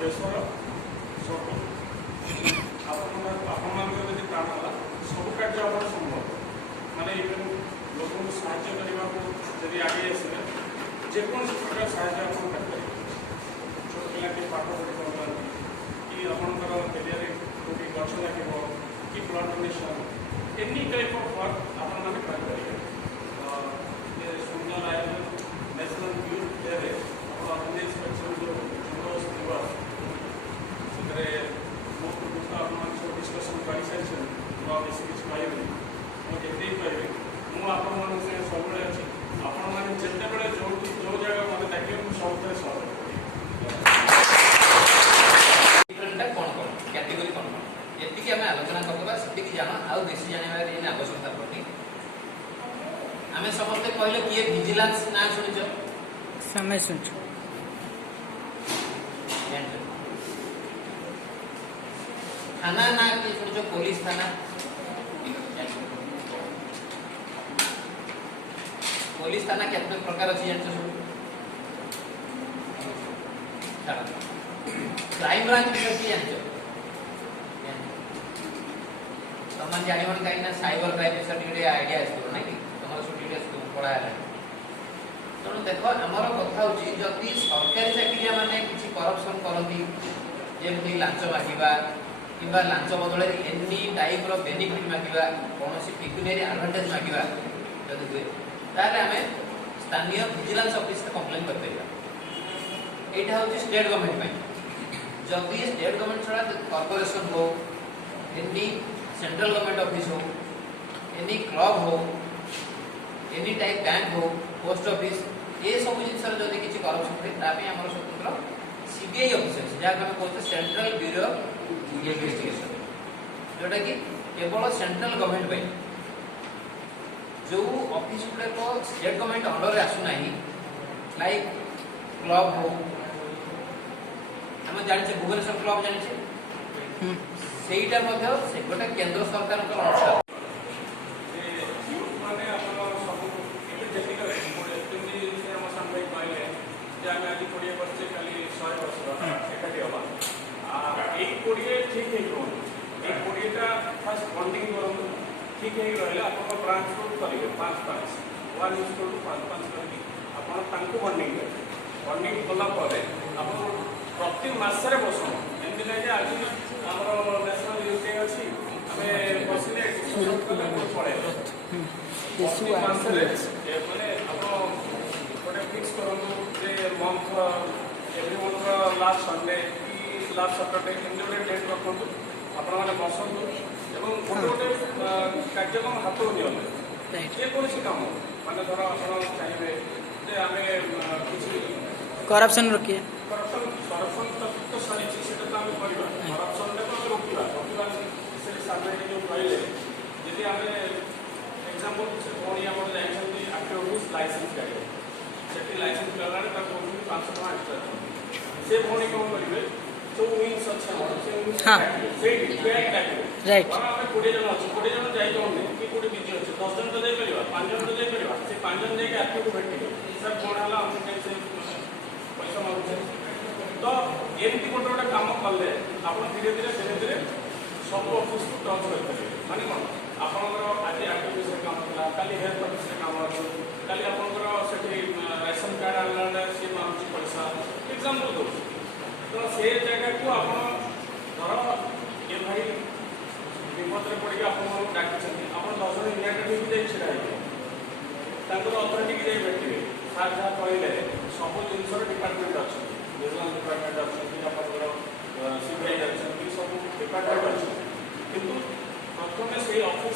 ଦେଶର ସବୁ ଆପଣଙ୍କର ଯଦି ପ୍ରାଣ ହେଲା ସବୁ କାର୍ଯ୍ୟ ଆମର ସମ୍ଭବ ମାନେ ଇଭେନ୍ ଲୋକଙ୍କୁ ସାହାଯ୍ୟ କରିବାକୁ ଯଦି ଆଗେଇ ଆସିବେ ଯେକୌଣସି ପ୍ରକାର ସାହାଯ୍ୟ ଆପଣ କରିପାରିବେ। ଛୋଟ ପିଲାଟି ପାଠ ପଢ଼ି ପାରୁନାହାନ୍ତି କି ଆପଣଙ୍କର ଏରିଆରେ କେଉଁଠି ଗଛ ଲାଗିବ କି blood donation any type of work ଆପଣମାନେ କରିପାରିବେ। ସୁନ୍ଦର ଆୟୋଜନ ନ୍ୟାସନାଲ୍ ୟୁଥ୍ ଡେରେ ଆପଣ ଅର୍ଗାନାଇଜ୍ କରିଛନ୍ତି ଯେଉଁ ଯୁବ ଦିବସ ସେଥିରେ ବହୁତ ଜିନିଷ ଆପଣମାନେ ସବୁ ଡିସ୍କସନ୍ କରିସାରିଛନ୍ତି। ମୁଁ ଆଉ ବେଶୀ କିଛି କହିବିନି, ମୁଁ ଯେତିକି କହିବି ମୁଁ ଆପଣମାନଙ୍କ ସାଙ୍ଗେ ସବୁବେଳେ ଅଛି। ଆପଣମାନେ ଯେତେବେଳେ ଯେଉଁ ଜାଗା ମୋତେ ଡାକିବେ ମୁଁ ସବୁଥିରେ ସହଯୋଗ କରିବି। କ'ଣ କ'ଣ କ୍ୟାଟେଗୋରୀ କ'ଣ କ'ଣ ଏତିକି ଆମେ ଆଲୋଚନା କରିଦେବା, ସେତିକି ଜାଣ ଆଉ ବେଶୀ ଜାଣିବାର ଏଇନେ ଆବଶ୍ୟକତା ପଡ଼ୁନି। ଆମେ ସମସ୍ତେ କହିଲେ କିଏ ଭିଜିଲାନ୍ସ ନାଁ ଶୁଣିଛ? समय सुनछु थाना ना किए शुणुछ? पुलिस थाना पुलिस थाना केते प्रकार अछि जानछ? क्राइम ब्रांच विषय की जानछ? तमन जानिबन काई ना साइबर क्राइम विषय टिके आईडिया आछो नै कि तमर सब डिटेल्स पढ़ा है। तेणु देख आमर कथा हूँ जदि सरकारी चाकरिया मैंने किसी करप्शन करती जमी लांच मागिबा किंबा लांच बदल एनी टाइप रो बेनिफिट मागिबा कौन पिक्यूनियरी एडवांटेज मागिबा जदि हुए ताले आमे स्थानीय विजिलेंस ऑफिस से कंप्लेन कर देबा। एटा हूँ स्टेट गवर्नमेंट में जदि स्टेट गवर्नमेंट छड़ा कॉर्पोरेशन हो एनी सेंट्रल गवर्नमेंट ऑफिस हो एनी क्लब हो एनी टाइप बैंक हो पोस्ट ऑफिस ये सब जिन जब किसी करप्शन हुए आम स्वतंत्र सीबीआई ऑफिस अच्छे जहाँ आम कहते सेंट्रल ब्यूरो इन्वेस्टिगेशन जोटा कि केवल सेंट्रल गवर्नमेंट जो ऑफिस गुड़ाक स्टेट गवर्नमेंट अंडर आसुना लाइक क्लब हो आम जाने भुवनेश्वर क्लब जाने से गोटे केंद्र सरकार अंश ठीक है रहा आप ब्रांच करेंगे 5-5 1 टू 5-5 करके बंडिंग करेंगे। बंडिंग कलापर आप प्रति मसरे बस एमती ना आज आम नेशनल यूथ डे अच्छी आम बसले पड़े प्रति मसरे मैंने आप गोटे फिक्स करूँ month every month last Sunday कि लास्ट सैटरडे एमती गोटे डेट रखु आपण मैंने बसतु এবং গোটে গোটে কার্যক্রম হাতକୁ নিଅନ୍ତୁ। ଯେକୌଣସି କାମ ମାନେ ଧର ଆପଣ ଚାହିଁବେ ଯେ ଆମେ କିଛି करप्शन रोकिए କରପ୍ସନ ତ ସରିଛି ସେଟା ତ ଆମେ କରିବା କରପ୍ସନଟାକୁ ଆମେ ରୋକିବା ସେ ସାମ୍ନାରେ ଯେଉଁ କହିଲେ ଯଦି ଆମେ ଏକ୍ଜାମ୍ପଲ ସେ ଭଉଣୀ ଆମର ଯାଇଛନ୍ତି ଆକ୍ଟିଭ ଲାଇସେନ୍ସ କାଢ଼ିବେ ସେଠି ଲାଇସେନ୍ସ କଲାବେଳେ ତାକୁ କହୁଛନ୍ତି 500 ଟଙ୍କା ଏକ୍ସଟ୍ରା ସେ ଭଉଣୀ କ'ଣ କରିବେ ସବୁ ୱିଙ୍ଗସ୍ ଅଛି ଆମର ସେ ସେଇଠି राइट ଆମେ 20 ଜଣ ଅଛୁ 20 ଜଣ ଯାଇପାରୁନି କି କୋଉଠି ବିଜି ଅଛି 10 ଜଣ ତ ଯାଇପାରିବା 5 ଜଣ ତ ଯାଇପାରିବା ସେ 5 ଜଣ ଯାଇକି ଆକ୍ଟିଭକୁ ଭେଟିବେ ସାର୍ କ'ଣ ହେଲା ଆମକୁ କାହିଁ ସେ ପଇସା ମାଗୁଛେ ତ ଏମିତି ଗୋଟେ ଗୋଟେ କାମ କଲେ ଆପଣ ଧୀରେ ଧୀରେ ସବୁ ଅଫିସକୁ ଟଚ୍ କରିପାରିବେ। ମାନେ କ'ଣ ଆପଣଙ୍କର ଆଜି ଆକ୍ଟିଭିଟିରେ କାମ ଥିଲା କାଲି ହେଲ୍ଥ ଅଫିସରେ କାମ ଅଛି କାଲି ଆପଣଙ୍କର ସେଠି ରେସନ୍ କାର୍ଡ଼ ଆଣିଲା ବେଳେ ସିଏ ମାଗୁଛି ପଇସା ଏକ୍ଜାମ୍ପଲ୍ ଦେଉଛି ତ ସେ ଜାଗାକୁ ଆପଣ ଧର ଏ ଭାଇ ବିପଦରେ ପଡ଼ିକି ଆପଣମାନଙ୍କୁ ଡାକିଛନ୍ତି ଆପଣ 10 ଜଣ ଇମିଡ଼ିଏଟ୍ଲି ଯାଇ ଛିଡ଼ା ହେଇଯିବେ ତାଙ୍କର ଅଥରିଟିକି ଯାଇ ଭେଟିବେ ସାର୍ ଯାହା କହିଲେ ସବୁ ଜିନିଷର ଡିପାର୍ଟମେଣ୍ଟ ଅଛନ୍ତି ଭିଜୁଆଲ୍ ଡିପାର୍ଟମେଣ୍ଟ ଅଛନ୍ତି ଆପଣଙ୍କର ସିବିଆଇ ଅଛନ୍ତି ସବୁ ଡିପାର୍ଟମେଣ୍ଟ ଅଛନ୍ତି କିନ୍ତୁ ପ୍ରଥମେ ସେଇ ଅଫିସ